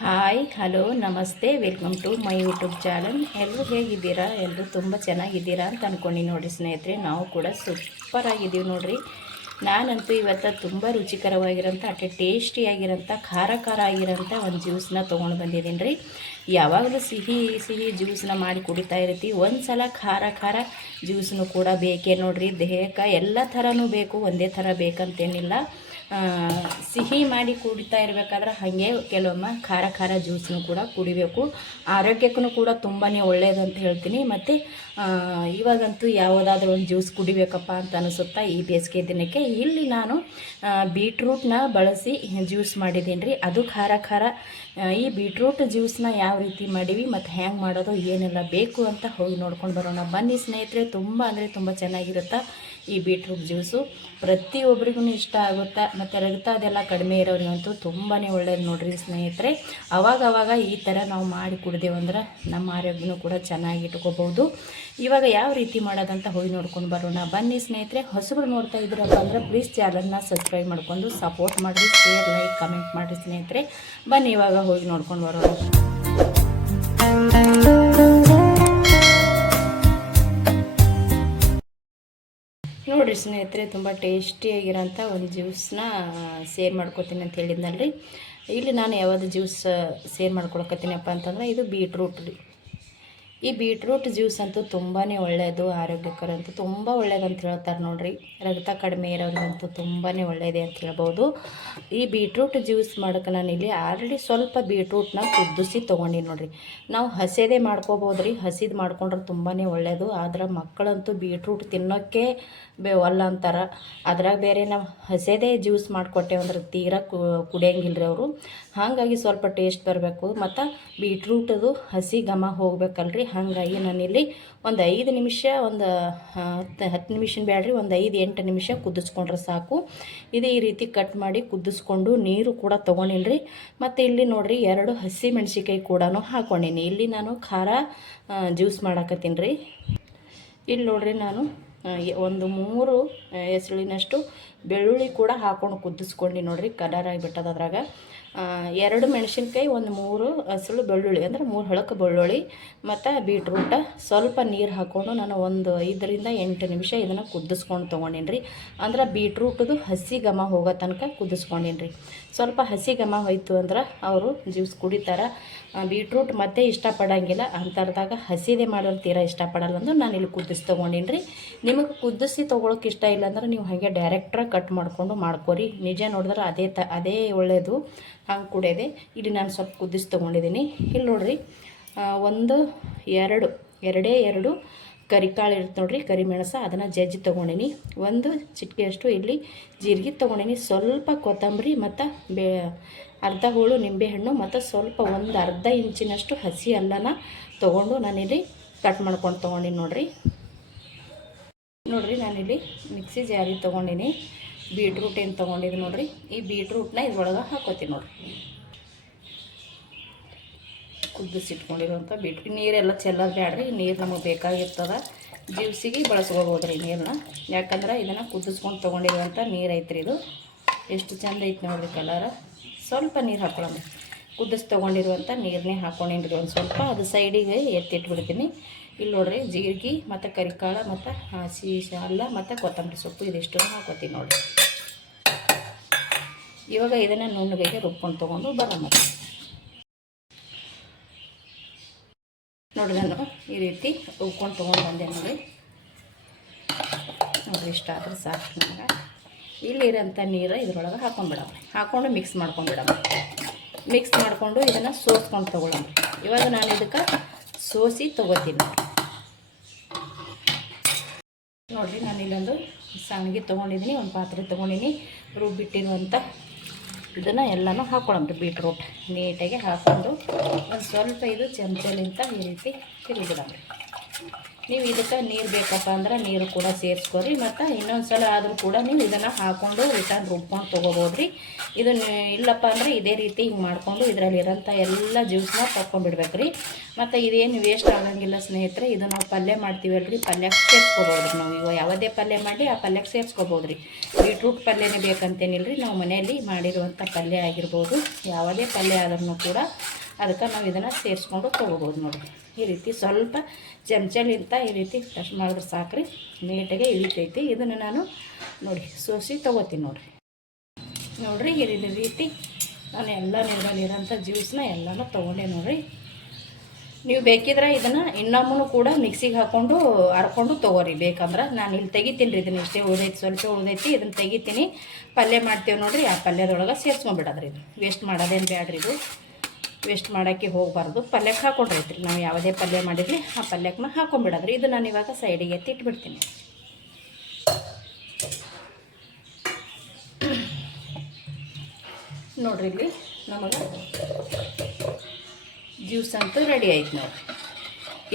Hi hello ನಮಸ್ತೆ welcome to my YouTube channel. ಎಲ್ಲರೂ ಹೇಗಿದ್ದೀರಾ? ಎಲ್ಲರೂ ತುಂಬ ಚೆನ್ನಾಗಿದ್ದೀರಾ ಅಂತ ಅಂದ್ಕೊಂಡು ನೋಡಿರಿ ಸ್ನೇಹಿತರೆ, ನಾವು ಕೂಡ ಸೂಪರ್ ಆಗಿದ್ದೀವಿ ನೋಡಿರಿ. ನಾನಂತೂ ಇವತ್ತು ತುಂಬ ರುಚಿಕರವಾಗಿರೋಂಥ ಅಷ್ಟೇ ಟೇಸ್ಟಿಯಾಗಿರೋಂಥ ಖಾರ ಆಗಿರೋಂಥ ಒಂದು ಜ್ಯೂಸನ್ನ ತೊಗೊಂಡು ಬಂದಿದ್ದೀನಿ ರೀ. ಯಾವಾಗಲೂ ಸಿಹಿ ಸಿಹಿ ಜ್ಯೂಸನ್ನ ಮಾಡಿ ಕುಡಿತಾ ಇರ್ತೀವಿ, ಒಂದು ಸಲ ಖಾರ ಜ್ಯೂಸನ್ನು ಕೂಡ ಬೇಕೇ ನೋಡಿರಿ. ದೇಹಕ್ಕೆ ಎಲ್ಲ ಥರನೂ ಬೇಕು, ಒಂದೇ ಥರ ಬೇಕಂತೇನಿಲ್ಲ. ಸಿಹಿ ಮಾಡಿ ಕುಡಿತಾ ಇರಬೇಕಾದ್ರೆ ಹಾಗೆ ಕೆಲವೊಮ್ಮೆ ಖಾರ ಜ್ಯೂಸನ್ನು ಕೂಡ ಕುಡಿಬೇಕು. ಆರೋಗ್ಯಕ್ಕೂ ಕೂಡ ತುಂಬಾ ಒಳ್ಳೆಯದು ಅಂತ ಹೇಳ್ತೀನಿ. ಮತ್ತು ಇವಾಗಂತೂ ಯಾವುದಾದ್ರೂ ಒಂದು ಜ್ಯೂಸ್ ಕುಡಿಬೇಕಪ್ಪ ಅಂತ ಅನಿಸುತ್ತಾ ಈ ಬೇಸಿಗೆ ದಿನಕ್ಕೆ. ಇಲ್ಲಿ ನಾನು ಬೀಟ್ರೂಟ್ನ ಬಳಸಿ ಜ್ಯೂಸ್ ಮಾಡಿದ್ದೀನಿ ರೀ. ಅದು ಖಾರ. ಈ ಬೀಟ್ರೂಟ್ ಜ್ಯೂಸನ್ನ ಯಾವ ರೀತಿ ಮಾಡೀವಿ ಮತ್ತು ಹ್ಯಾಂಗೆ ಮಾಡೋದು ಏನೆಲ್ಲ ಬೇಕು ಅಂತ ಹೋಗಿ ನೋಡ್ಕೊಂಡು ಬರೋಣ ಬನ್ನಿ ಸ್ನೇಹಿತರೆ. ತುಂಬ ಅಂದರೆ ತುಂಬ ಚೆನ್ನಾಗಿರುತ್ತೆ ಈ ಬೀಟ್ರೂಟ್ ಜ್ಯೂಸು. ಪ್ರತಿಯೊಬ್ಬರಿಗೂ ಇಷ್ಟ ಆಗುತ್ತಾ. ಮತ್ತು ರಕ್ತ ಅದೆಲ್ಲ ಕಡಿಮೆ ಇರೋರಿಗಂತೂ ತುಂಬಾ ಒಳ್ಳೆಯದು ನೋಡಿರಿ ಸ್ನೇಹಿತರೆ. ಅವಾಗವಾಗ ಈ ಥರ ನಾವು ಮಾಡಿ ಕುಡಿದೇವಂದ್ರೆ ನಮ್ಮ ಆರೋಗ್ಯನೂ ಕೂಡ ಚೆನ್ನಾಗಿ ಇಟ್ಕೋಬೋದು. ಇವಾಗ ಯಾವ ರೀತಿ ಮಾಡೋದಂತ ಹೋಗಿ ನೋಡ್ಕೊಂಡು ಬರೋಣ ಬನ್ನಿ ಸ್ನೇಹಿತರೆ. ಹೊಸಬ್ರು ನೋಡ್ತಾ ಇದ್ದೀರಪ್ಪ ಅಂದರೆ ಪ್ಲೀಸ್ ಚಾನಲ್ನ ಸಬ್ಸ್ಕ್ರೈಬ್ ಮಾಡಿಕೊಂಡು ಸಪೋರ್ಟ್ ಮಾಡಿರಿ, ಶೇರ್ ಲೈಕ್ ಕಮೆಂಟ್ ಮಾಡಿರಿ ಸ್ನೇಹಿತರೆ. ಬನ್ನಿ ಇವಾಗ ಹೋಗಿ ನೋಡ್ಕೊಂಡು ಬರೋಣ. ನೋಡಿರಿ ಸ್ನೇಹಿತರೆ, ತುಂಬ ಟೇಸ್ಟಿಯಾಗಿರೋಂಥ ಒಂದು ಜ್ಯೂಸನ್ನ ಸೇರ್ ಮಾಡ್ಕೊತೀನಿ ಅಂತ ಹೇಳಿದ್ನಲ್ರಿ. ಇಲ್ಲಿ ನಾನು ಯಾವುದು ಜ್ಯೂಸ್ ಸೇರ್ ಮಾಡ್ಕೊಳಕತ್ತೀನಪ್ಪ ಅಂತಂದ್ರೆ ಇದು ಬೀಟ್ರೂಟ್ ರೀ. ಈ ಬೀಟ್ರೂಟ್ ಜ್ಯೂಸ್ ಅಂತೂ ತುಂಬಾ ಒಳ್ಳೆಯದು, ಆರೋಗ್ಯಕರ ಅಂತೂ ತುಂಬ ಒಳ್ಳೆಯದು ಅಂತ ಹೇಳ್ತಾರೆ ನೋಡಿರಿ. ರಕ್ತ ಕಡಿಮೆ ಇರೋರಿಗಂತೂ ತುಂಬಾ ಒಳ್ಳೆಯದೇ ಅಂತ ಹೇಳ್ಬೋದು. ಈ ಬೀಟ್ರೂಟ್ ಜ್ಯೂಸ್ ಮಾಡೋಕೆ ನಾನಿಲ್ಲಿ ಆಲ್ರೆಡಿ ಸ್ವಲ್ಪ ಬೀಟ್ರೂಟ್ನ ಕುದಿಸಿ ತೊಗೊಂಡಿನಿ ನೋಡಿರಿ. ನಾವು ಹಸಿದೇ ಮಾಡ್ಕೋಬೋದು ರೀ, ಹಸಿದು ಮಾಡ್ಕೊಂಡ್ರೆ ತುಂಬಾ ಒಳ್ಳೆಯದು. ಆದ್ರೆ ಮಕ್ಕಳಂತೂ ಬೀಟ್ರೂಟ್ ತಿನ್ನೋಕ್ಕೆ ಅಲ್ಲ ಅಂತಾರೆ. ಅದ್ರಾಗ ಬೇರೆ ನಾವು ಹಸಿದೇ ಜ್ಯೂಸ್ ಮಾಡಿಕೊಟ್ಟೆ ಅಂದ್ರೆ ತೀರಾ ಕುಡಿಯೋಂಗಿಲ್ಲ ರೀ ಅವರು. ಹಾಗಾಗಿ ಸ್ವಲ್ಪ ಟೇಸ್ಟ್ ಬರಬೇಕು ಮತ್ತು ಬೀಟ್ರೂಟದು ಹಸಿ ಘಮ ಹೋಗ್ಬೇಕಲ್ರಿ. ಹಾಗಾಗಿ ನಾನಿಲ್ಲಿ ಒಂದು 5 ನಿಮಿಷ, ಒಂದು 10 ನಿಮಿಷ ಬೇಡ್ರಿ, ಒಂದು 5-8 ನಿಮಿಷ ಕುದಿಸ್ಕೊಂಡ್ರೆ ಸಾಕು. ಇದು ಈ ರೀತಿ ಕಟ್ ಮಾಡಿ ಕುದಿಸ್ಕೊಂಡು ನೀರು ಕೂಡ ತೊಗೊಂಡಿನಿ. ಮತ್ತು ಇಲ್ಲಿ ನೋಡಿರಿ 2 ಹಸಿ ಮೆಣಸಿಕಾಯಿ ಕೂಡ ಹಾಕ್ಕೊಂಡಿನಿ. ಇಲ್ಲಿ ನಾನು ಖಾರ ಜ್ಯೂಸ್ ಮಾಡಾಕತ್ತೀನಿ ರೀ. ಇಲ್ಲಿ ನೋಡಿರಿ ನಾನು ಒಂದು 3 ಎಸಳಿನಷ್ಟು ಬೆಳ್ಳುಳ್ಳಿ ಕೂಡ ಹಾಕ್ಕೊಂಡು ಕುದಿಸ್ಕೊಂಡು ನೋಡಿರಿ. ಕಲರ್ ಆಗಿಬಿಟ್ಟದ. ಅದ್ರಾಗ 2 ಮೆಣಸಿನ್ಕಾಯಿ, ಒಂದು 3 ಹಸಳು ಬೆಳ್ಳುಳ್ಳಿ ಅಂದರೆ 3 ಹಳಕು ಬೆಳ್ಳುಳ್ಳಿ ಮತ್ತು ಬೀಟ್ರೂಟ ಸ್ವಲ್ಪ ನೀರು ಹಾಕ್ಕೊಂಡು ನಾನು ಒಂದು 5-8 ನಿಮಿಷ ಇದನ್ನು ಕುದಿಸ್ಕೊಂಡು ತೊಗೊಂಡಿನಿ ರೀ. ಅಂದ್ರೆ ಬೀಟ್ರೂಟದು ಹಸಿ ಘಮ ಹೋಗೋ ತನಕ ಕುದಿಸ್ಕೊಂಡಿನಿ ರೀ. ಸ್ವಲ್ಪ ಹಸಿ ಘಮ ಹೋಯ್ತು ಅಂದ್ರೆ ಅವರು ಜ್ಯೂಸ್ ಕುಡಿತಾರೆ. ಬೀಟ್ರೂಟ್ ಮತ್ತೆ ಇಷ್ಟಪಡೋಂಗಿಲ್ಲ ಅಂಥರ್ದಾಗ ಹಸಿದೇ ಮಾಡೋರು ತೀರಾ ಇಷ್ಟಪಡಲ್ಲ ಅಂದ್ರೆ ನಾನು ಇಲ್ಲಿ ಕುದಿಸಿ ತೊಗೊಂಡಿನಿ ರೀ. ನಿಮಗೆ ಕುದಿಸಿ ತೊಗೊಳಕ್ಕೆ ಇಷ್ಟ ಇಲ್ಲ ಅಂದ್ರೆ ನೀವು ಹಾಗೆ ಡೈರೆಕ್ಟ್ರಾಗಿ ಕಟ್ ಮಾಡಿಕೊಂಡು ಮಾಡ್ಕೊರಿ. ನಿಜ ನೋಡಿದ್ರೆ ಅದೇ ಒಳ್ಳೆಯದು ಹಂಗೆ ಕುಡಿಯೋದೆ. ಇಲ್ಲಿ ನಾನು ಸ್ವಲ್ಪ ಕುದಿಸಿ ತೊಗೊಂಡಿದ್ದೀನಿ. ಇಲ್ಲಿ ನೋಡಿರಿ ಎರಡೇ 2 ಕರಿಕಾಳು ಇರುತ್ತೆ ನೋಡಿರಿ, ಕರಿಮೆಣಸು, ಅದನ್ನು ಜಜ್ಜಿ ತೊಗೊಂಡಿನಿ. ಒಂದು ಚಿಟಿಕೆಯಷ್ಟು ಇಲ್ಲಿ ಜೀರಿಗೆ ತೊಗೊಂಡಿನಿ, ಸ್ವಲ್ಪ ಕೊತ್ತಂಬರಿ ಮತ್ತು ಅರ್ಧ ಹೋಳು ನಿಂಬೆಹಣ್ಣು ಮತ್ತು ಸ್ವಲ್ಪ ಒಂದು ಅರ್ಧ ಇಂಚಿನಷ್ಟು ಹಸಿ ಅಲ್ಲನ ತೊಗೊಂಡು ನಾನಿಲ್ಲಿ ಕಟ್ ಮಾಡ್ಕೊಂಡು ತೊಗೊಂಡಿನಿ ನೋಡಿರಿ. ನಾನಿಲ್ಲಿ ಮಿಕ್ಸಿ ಜಾರಿಗೆ ತೊಗೊಂಡಿನಿ. ಬೀಟ್ರೂಟ್ ಏನು ತೊಗೊಂಡಿದ್ದು ನೋಡಿರಿ. ಈ ಬೀಟ್ರೂಟ್ನ ಇದ್ರೊಳಗೆ ಹಾಕೋತೀನಿ ನೋಡಿರಿ. ಕುದಿಸಿಟ್ಕೊಂಡಿರುವಂಥ ಬೀಟ್ರೂಟ್ ನೀರೆಲ್ಲ ಚೆಲ್ಲೋದು ಬೇಡ್ರಿ. ನೀರು ನಮಗೆ ಬೇಕಾಗಿರ್ತದೆ, ಜ್ಯೂಸಿಗೆ ಬಳಸ್ಕೋಬೋದು ರೀ ನೀರನ್ನ. ಯಾಕಂದ್ರೆ ಇದನ್ನು ಕುದಿಸ್ಕೊಂಡು ತೊಗೊಂಡಿರುವಂಥ ನೀರು ಐತ್ರಿ. ಇದು ಎಷ್ಟು ಚೆಂದ ಐತೆ ನೋಡಿರಿ ಕಲರ. ಸ್ವಲ್ಪ ನೀರು ಹಾಕೊಳ್ಳೋಣ. ಕುದಿಸಿ ತೊಗೊಂಡಿರುವಂಥ ನೀರನ್ನೇ ಹಾಕ್ಕೊಂಡಿರಿ ಒಂದು ಸ್ವಲ್ಪ. ಅದು ಸೈಡಿಗೆ ಎತ್ತಿಟ್ಬಿಡ್ತೀನಿ. ಇಲ್ಲಿ ನೋಡಿರಿ ಜೀರಿಗೆ ಮತ್ತು ಕರಿಕಾಳು ಮತ್ತು ಹಸಿ ಅಲ್ಲ ಮತ್ತು ಕೊತ್ತಂಬರಿ ಸೊಪ್ಪು ಇದಿಷ್ಟು ಹಾಕೋತೀನಿ ನೋಡಿರಿ. ಇವಾಗ ಇದನ್ನು ನುಣ್ಣಗೆ ರುಬ್ಕೊಂಡು ತೊಗೊಂಡು ಬರೋಣ ನೋಡಿ. ನಾನು ಈ ರೀತಿ ರುಬ್ಕೊಂಡು ತೊಗೊಂಡು ಬಂದೆ ನೋಡಿರಿ. ಇಷ್ಟ ಆದರೆ ಸಾಕು ನನಗೆ. ಇಲ್ಲಿರೋಂಥ ನೀರು ಇದ್ರೊಳಗೆ ಹಾಕ್ಕೊಂಡು ಮಿಕ್ಸ್ ಮಾಡ್ಕೊಂಡ್ಬಿಡೋಣ. ಮಿಕ್ಸ್ ಮಾಡಿಕೊಂಡು ಇದನ್ನು ಸೋಸ್ಕೊಂಡು ತೊಗೊಳ್ಳೋಣ. ಇವಾಗ ನಾನು ಇದಕ್ಕೆ ಸೋಸಿ ತೊಗೋತೀನಿ ನೋಡಿರಿ. ನಾನು ಇಲ್ಲೊಂದು ಸಣ್ಣಗೆ ತೊಗೊಂಡಿದ್ದೀನಿ, ಒಂದು ಪಾತ್ರೆ ತೊಗೊಂಡಿನಿ. ರುಬ್ಬಿಟ್ಟಿರುವಂಥ ಇದನ್ನು ಎಲ್ಲನೂ ಹಾಕ್ಕೊಳ್ಳೋಣ. ಬೀಟ್ರೂಟ್ ನೀಟಾಗಿ ಹಾಕ್ಕೊಂಡು ಒಂದು ಸ್ವಲ್ಪ ಇದು ಚಮಚಲಿಂತ ಈ ರೀತಿ ತಿರುಗಿಬಿಡೋಣ. ನೀವು ಇದಕ್ಕೆ ನೀರು ಬೇಕಪ್ಪ ಅಂದ್ರೆ ನೀರು ಕೂಡ ಸೇರಿಸ್ಕೊರಿ. ಮತ್ತು ಇನ್ನೊಂದು ಸಲ ಆದರೂ ಕೂಡ ನೀವು ಇದನ್ನು ಹಾಕ್ಕೊಂಡು ರಿಟರ್ನ್ ರುಬ್ಕೊಂಡು ತೊಗೋಬೋದ್ರಿ. ಇದನ್ನು ಇಲ್ಲಪ್ಪ ಅಂದರೆ ಇದೇ ರೀತಿ ಹಿಂಗೆ ಮಾಡಿಕೊಂಡು ಇದರಲ್ಲಿರೋಂಥ ಎಲ್ಲ ಜ್ಯೂಸನ್ನ ತಗೊಂಡ್ಬಿಡ್ಬೇಕು ರೀ. ಮತ್ತು ಇದೇನು ವೇಸ್ಟ್ ಆಗಂಗಿಲ್ಲ ಸ್ನೇಹಿತರೆ. ಇದು ನಾವು ಪಲ್ಯ ಮಾಡ್ತೀವಲ್ರಿ, ಪಲ್ಯಕ್ಕೆ ಸೇರಿಸ್ಕೋಬೋದ್ರಿ. ನಾವು ಇವಾಗ ಯಾವುದೇ ಪಲ್ಯ ಮಾಡಿ ಆ ಪಲ್ಯಕ್ಕೆ ಸೇರಿಸ್ಕೋಬೋದ್ರಿ. ಬೀಟ್ರೂಟ್ ಪಲ್ಯನೇ ಬೇಕಂತೇನಿಲ್ಲ ರೀ, ನಾವು ಮನೆಯಲ್ಲಿ ಮಾಡಿರುವಂಥ ಪಲ್ಯ ಆಗಿರ್ಬೋದು, ಯಾವುದೇ ಪಲ್ಯ ಆದ್ರೂ ಕೂಡ ಅದಕ್ಕೆ ನಾವು ಇದನ್ನು ಸೇರಿಸ್ಕೊಂಡು ತೊಗೋಬೋದು ನೋಡಿರಿ. ಈ ರೀತಿ ಸ್ವಲ್ಪ ಚಮಚಲಿಂತ ಈ ರೀತಿ ಟಚ್ ಮಾಡಿದ್ರೆ ಸಾಕ್ರಿ, ನೀಟಾಗೆ ಇಳಿತೈತಿ. ಇದನ್ನು ನಾನು ನೋಡಿ ಸೋಸಿ ತೊಗೋತೀನಿ ನೋಡಿರಿ. ಈ ರೀತಿ ನಾನು ಎಲ್ಲ ನೀರಲ್ಲಿರೋಂಥ ಜ್ಯೂಸನ್ನ ಎಲ್ಲನೂ ತೊಗೊಂಡೆ ನೋಡಿರಿ. ನೀವು ಬೇಕಿದ್ರೆ ಇದನ್ನು ಇನ್ನೊಮ್ಮೂ ಕೂಡ ಮಿಕ್ಸಿಗೆ ಹಾಕ್ಕೊಂಡು ಹರ್ಕೊಂಡು ತೊಗೋರಿ. ಬೇಕಂದ್ರೆ ನಾನು ಇಲ್ಲಿ ತೆಗಿತೀನಿ ರೀ, ಇದನ್ನು ಇಷ್ಟೇ ಉಳಿದೈತಿ, ಸ್ವಲ್ಪ ಉಳಿದೈತಿ, ಇದನ್ನು ತೆಗಿತೀನಿ. ಪಲ್ಯ ಮಾಡ್ತೀವಿ ನೋಡಿರಿ, ಆ ಪಲ್ಯದೊಳಗೆ ಸೇರಿಸ್ಕೊಂಡ್ಬಿಡೋದ್ರಿ. ಇದು ವೇಸ್ಟ್ ಮಾಡೋದೇನು ಬೇಡ್ರಿ, ಇದು ವೇಸ್ಟ್ ಮಾಡೋಕ್ಕೆ ಹೋಗಬಾರ್ದು. ಪಲ್ಯಕ್ಕೆ ಹಾಕೊಂಡ್ರೈತ್ರಿ, ನಾವು ಯಾವುದೇ ಪಲ್ಯ ಮಾಡಿದ್ರಿ ಆ ಪಲ್ಯಕ್ಕೆ ಹಾಕೊಂಡ್ಬಿಡೋದ್ರಿ. ಇದು ನಾನು ಇವಾಗ ಸೈಡಿಗೆ ಎತ್ತಿಟ್ಬಿಡ್ತೀನಿ. ನೋಡ್ರಿ, ಇಲ್ಲಿ ನಮಗೆ ಜ್ಯೂಸ್ ಅಂತೂ ರೆಡಿ ಆಯ್ತು ನೋಡಿರಿ.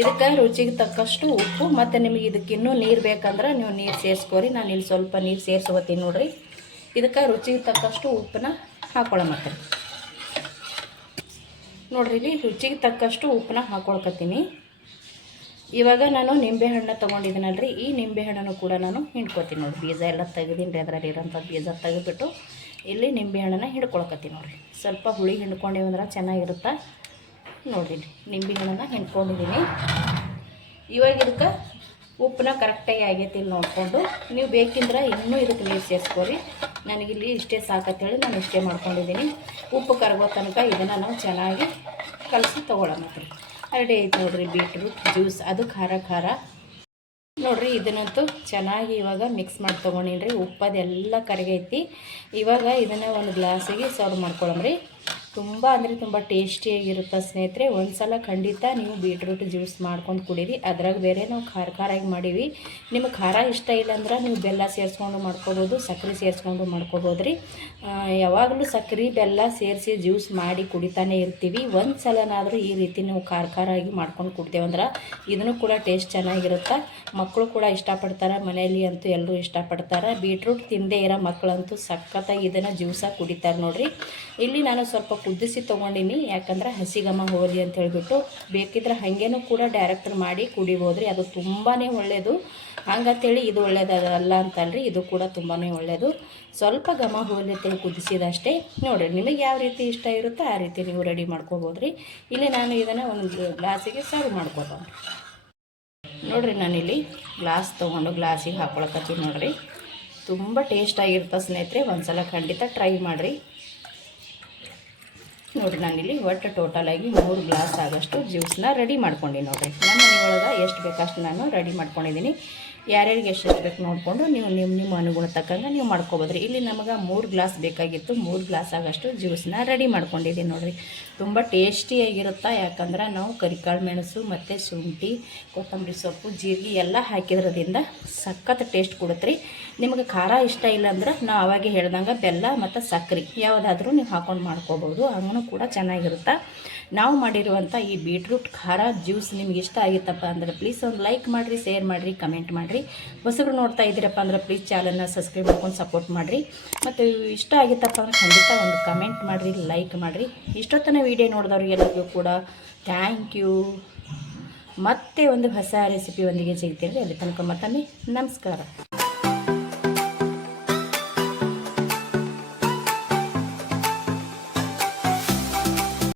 ಇದಕ್ಕೆ ರುಚಿಗೆ ತಕ್ಕಷ್ಟು ಉಪ್ಪು, ಮತ್ತು ನಿಮಗೆ ಇದಕ್ಕೆ ಇನ್ನೂ ನೀರು ಬೇಕಂದ್ರೆ ನೀವು ನೀರು ಸೇರಿಸ್ಕೋರಿ. ನಾನು ಇಲ್ಲಿ ಸ್ವಲ್ಪ ನೀರು ಸೇರಿಸ್ಕೋತೀನಿ ನೋಡಿರಿ. ಇದಕ್ಕೆ ರುಚಿಗೆ ತಕ್ಕಷ್ಟು ಉಪ್ಪನ್ನ ಹಾಕೊಳ್ಳೋಮತ್ರಿ. ನೋಡ್ರಿ, ಇಲ್ಲಿ ರುಚಿಗೆ ತಕ್ಕಷ್ಟು ಉಪ್ಪನ್ನ ಹಾಕ್ಕೊಳ್ಕತ್ತೀನಿ. ಇವಾಗ ನಾನು ನಿಂಬೆಹಣ್ಣು ತೊಗೊಂಡಿದ್ದೀನಲ್ರಿ, ಈ ನಿಂಬೆಹಣ್ಣನ್ನು ಕೂಡ ನಾನು ಹಿಂಡ್ಕೊತೀನಿ ನೋಡಿರಿ. ಬೀಜ ಎಲ್ಲ ತೆಗೆದೀನಿ ರೀ, ಅದರಲ್ಲಿ ಇರೋಂಥ ಬೀಜ ತೆಗೆದುಬಿಟ್ಟು ಇಲ್ಲಿ ನಿಂಬೆಹಣ್ಣನ್ನು ಹಿಂಡ್ಕೊಳಕತ್ತೀನಿ ನೋಡಿರಿ. ಸ್ವಲ್ಪ ಹುಳಿ ಹಿಂಡ್ಕೊಂಡಿವಂದ್ರೆ ಚೆನ್ನಾಗಿರುತ್ತೆ ನೋಡಿರಿ. ನಿಂಬೆಹಣ್ಣನ್ನು ಹಿಂಡ್ಕೊಂಡಿದ್ದೀನಿ. ಇವಾಗ ಇದಕ್ಕೆ ಉಪ್ಪನ್ನ ಕರೆಕ್ಟಾಗಿ ಆಗೈತಿ ಇಲ್ಲಿ ನೋಡಿಕೊಂಡು, ನೀವು ಬೇಕಿದ್ರೆ ಇನ್ನೂ ಇದಕ್ಕೆ ನೀರು ಸೇರಿಸ್ಕೊರಿ. ನನಗಿಲ್ಲಿ ಇಷ್ಟೇ ಸಾಕಂತೇಳಿ ನಾನು ಇಷ್ಟೇ ಮಾಡ್ಕೊಂಡಿದ್ದೀನಿ. ಉಪ್ಪು ಕರಗೋ ತನಕ ಇದನ್ನು ನಾವು ಚೆನ್ನಾಗಿ ಕಲಸಿ ತೊಗೊಳ್ಳೋಣ. ರೆಡಿ ಐತೆ ನೋಡಿರಿ ಬೀಟ್ರೂಟ್ ಜ್ಯೂಸ್. ಅದು ಖಾರ ಖಾರ ನೋಡಿರಿ. ಇದನ್ನಂತೂ ಚೆನ್ನಾಗಿ ಇವಾಗ ಮಿಕ್ಸ್ ಮಾಡಿ ತೊಗೊಂಡಿನಿ. ಉಪ್ಪದೆಲ್ಲ ಕರಗೈತಿ. ಇವಾಗ ಇದನ್ನು ಒಂದು ಗ್ಲಾಸಿಗೆ ಸರ್ವ್ ಮಾಡ್ಕೊಳ್ಳೋಮ್ರಿ. ತುಂಬ ಅಂದರೆ ತುಂಬ ಟೇಸ್ಟಿಯಾಗಿರುತ್ತೆ ಸ್ನೇಹಿತರೆ. ಒಂದು ಸಲ ಖಂಡಿತ ನೀವು ಬೀಟ್ರೂಟ್ ಜ್ಯೂಸ್ ಮಾಡ್ಕೊಂಡು ಕುಡೀರಿ. ಅದ್ರಾಗ ಬೇರೆ ನಾವು ಖಾರ ಖಾರಾಗಿ ಮಾಡೀವಿ. ನಿಮಗೆ ಖಾರ ಇಷ್ಟ ಇಲ್ಲ ಅಂದ್ರೆ ನೀವು ಬೆಲ್ಲ ಸೇರಿಸ್ಕೊಂಡು ಮಾಡ್ಕೋಬೋದು, ಸಕ್ಕರೆ ಸೇರಿಸ್ಕೊಂಡು ಮಾಡ್ಕೋಬೋದು ರೀ. ಯಾವಾಗಲೂ ಸಕ್ಕರೆ ಬೆಲ್ಲ ಸೇರಿಸಿ ಜ್ಯೂಸ್ ಮಾಡಿ ಕುಡಿತಾನೆ ಇರ್ತೀವಿ. ಒಂದು ಸಲನಾದರೂ ಈ ರೀತಿ ನಾವು ಖಾರ ಖಾರಾಗಿ ಮಾಡ್ಕೊಂಡು ಕುಡ್ತೇವಂದ್ರೆ ಇದನ್ನು ಕೂಡ ಟೇಸ್ಟ್ ಚೆನ್ನಾಗಿರುತ್ತೆ. ಮಕ್ಕಳು ಕೂಡ ಇಷ್ಟಪಡ್ತಾರೆ, ಮನೆಯಲ್ಲಿ ಅಂತೂ ಎಲ್ಲರೂ ಇಷ್ಟಪಡ್ತಾರೆ. ಬೀಟ್ರೂಟ್ ತಿಂದೇ ಇರೋ ಮಕ್ಕಳಂತೂ ಸಖತ್ತಾಗಿ ಇದನ್ನು ಜ್ಯೂಸಾಗಿ ಕುಡಿತಾರೆ ನೋಡಿರಿ. ಇಲ್ಲಿ ನಾನು ಸ್ವಲ್ಪ ಕುದಿಸಿ ತೊಗೊಂಡಿನಿ, ಯಾಕಂದ್ರೆ ಹಸಿ ಘಮ ಹೋಗಲಿ ಅಂತ ಹೇಳಿಬಿಟ್ಟು. ಬೇಕಿದ್ರೆ ಹಾಗೇನೂ ಕೂಡ ಡೈರೆಕ್ಟ್ ಮಾಡಿ ಕುಡಿಬೋದು ರೀ, ಅದು ತುಂಬಾ ಒಳ್ಳೆಯದು. ಹಂಗಂತೇಳಿ ಇದು ಒಳ್ಳೇದಲ್ಲ ಅಂತಲ್ರಿ, ಇದು ಕೂಡ ತುಂಬಾ ಒಳ್ಳೆಯದು. ಸ್ವಲ್ಪ ಘಮ ಹೋಗಲಿ ಅಂತೇಳಿ ಕುದಿಸಿದಷ್ಟೇ ನೋಡಿರಿ. ನಿಮಗೆ ಯಾವ ರೀತಿ ಇಷ್ಟ ಇರುತ್ತೋ ಆ ರೀತಿ ನೀವು ರೆಡಿ ಮಾಡ್ಕೋಬೋದು ರೀ. ಇಲ್ಲಿ ನಾನು ಇದನ್ನು ಒಂದು ಗ್ಲಾಸಿಗೆ ಸರ್ವ್ ಮಾಡ್ಕೋತೀನಿ ನೋಡಿರಿ. ನಾನಿಲ್ಲಿ ಗ್ಲಾಸ್ ತೊಗೊಂಡು ಗ್ಲಾಸಿಗೆ ಹಾಕ್ಕೊಳಕತ್ತೀನಿ ನೋಡಿರಿ. ತುಂಬ ಟೇಸ್ಟಾಗಿರುತ್ತೆ ಸ್ನೇಹಿತರೆ. ಒಂದು ಸಲ ಖಂಡಿತ ಟ್ರೈ ಮಾಡಿರಿ ನೋಡಿರಿ. ನಾನಿಲ್ಲಿ ಒಟ್ಟು ಟೋಟಲಾಗಿ 3 ಗ್ಲಾಸ್ ಆಗೋಷ್ಟು ಜ್ಯೂಸನ್ನ ರೆಡಿ ಮಾಡ್ಕೊಂಡು ನೋಡಿರಿ. ನಮ್ಮ ಮನೆಯೊಳಗೆ ಎಷ್ಟು ಬೇಕಷ್ಟು ನಾನು ರೆಡಿ ಮಾಡ್ಕೊಂಡಿದ್ದೀನಿ. ಯಾರ್ಯಾರಿಗೆ ಎಷ್ಟು ಬೇಕು ನೋಡಿಕೊಂಡು ನೀವು ನಿಮ್ಮ ಅನುಗುಣ ತಕ್ಕಂಗೆ ನೀವು ಮಾಡ್ಕೊಬೋದ್ರಿ. ಇಲ್ಲಿ ನಮಗೆ 3 ಗ್ಲಾಸ್ ಬೇಕಾಗಿತ್ತು. 3 ಗ್ಲಾಸ್ ಆಗೋಷ್ಟು ಜ್ಯೂಸನ್ನ ರೆಡಿ ಮಾಡ್ಕೊಂಡಿದ್ದೀನಿ ನೋಡಿರಿ. ತುಂಬ ಟೇಸ್ಟಿಯಾಗಿರುತ್ತೆ. ಯಾಕಂದ್ರೆ ನಾವು ಕರಿಕಾಳು ಮೆಣಸು ಮತ್ತು ಶುಂಠಿ, ಕೊತ್ತಂಬರಿ ಸೊಪ್ಪು, ಜೀರಿಗೆ ಎಲ್ಲ ಹಾಕಿದ್ರದಿಂದ ಸಖತ್ ಟೇಸ್ಟ್ ಕೊಡುತ್ತೆ ರೀ. ನಿಮಗೆ ಖಾರ ಇಷ್ಟ ಇಲ್ಲ ಅಂದ್ರೆ ನಾವು ಅವಾಗೆ ಹೇಳ್ದಂಗೆ ಬೆಲ್ಲ ಮತ್ತು ಸಕ್ಕರೆ ಯಾವುದಾದ್ರೂ ನೀವು ಹಾಕ್ಕೊಂಡು ಮಾಡ್ಕೋಬೋದು, ಹಂಗೂ ಕೂಡ ಚೆನ್ನಾಗಿರುತ್ತೆ. ನಾವು ಮಾಡಿರುವಂಥ ಈ ಬೀಟ್ರೂಟ್ ಖಾರ ಜ್ಯೂಸ್ ನಿಮ್ಗೆ ಇಷ್ಟ ಆಗಿತ್ತಪ್ಪ ಅಂದ್ರೆ ಪ್ಲೀಸ್ ಒಂದು ಲೈಕ್ ಮಾಡಿರಿ, ಶೇರ್ ಮಾಡಿರಿ, ಕಮೆಂಟ್ ಮಾಡಿರಿ. ಹೊಸಬ್ರು ನೋಡ್ತಾ ಇದ್ದೀರಪ್ಪ ಅಂದ್ರೆ ಪ್ಲೀಸ್ ಚಾನಲ್ನ ಸಬ್ಸ್ಕ್ರೈಬ್ ಮಾಡ್ಕೊಂಡು ಸಪೋರ್ಟ್ ಮಾಡಿರಿ. ಮತ್ತು ಇಷ್ಟ ಆಗಿತ್ತಪ್ಪ ಅಂದ್ರೆ ಖಂಡಿತ ಒಂದು ಕಮೆಂಟ್ ಮಾಡಿರಿ, ಲೈಕ್ ಮಾಡಿರಿ. ಇಷ್ಟೊತ್ತನ ವೀಡಿಯೋ ನೋಡಿದವ್ರಿಗೆಲ್ಲರಿಗೂ ಕೂಡ ಥ್ಯಾಂಕ್ ಯು. ಮತ್ತೆ ಒಂದು ಹೊಸ ರೆಸಿಪಿ ಒಂದಿಗೆ ಸಿಗ್ತೀನಿ. ಅಲ್ಲಿ ತನಕ ಮತ್ತೊಮ್ಮೆ ನಮಸ್ಕಾರ.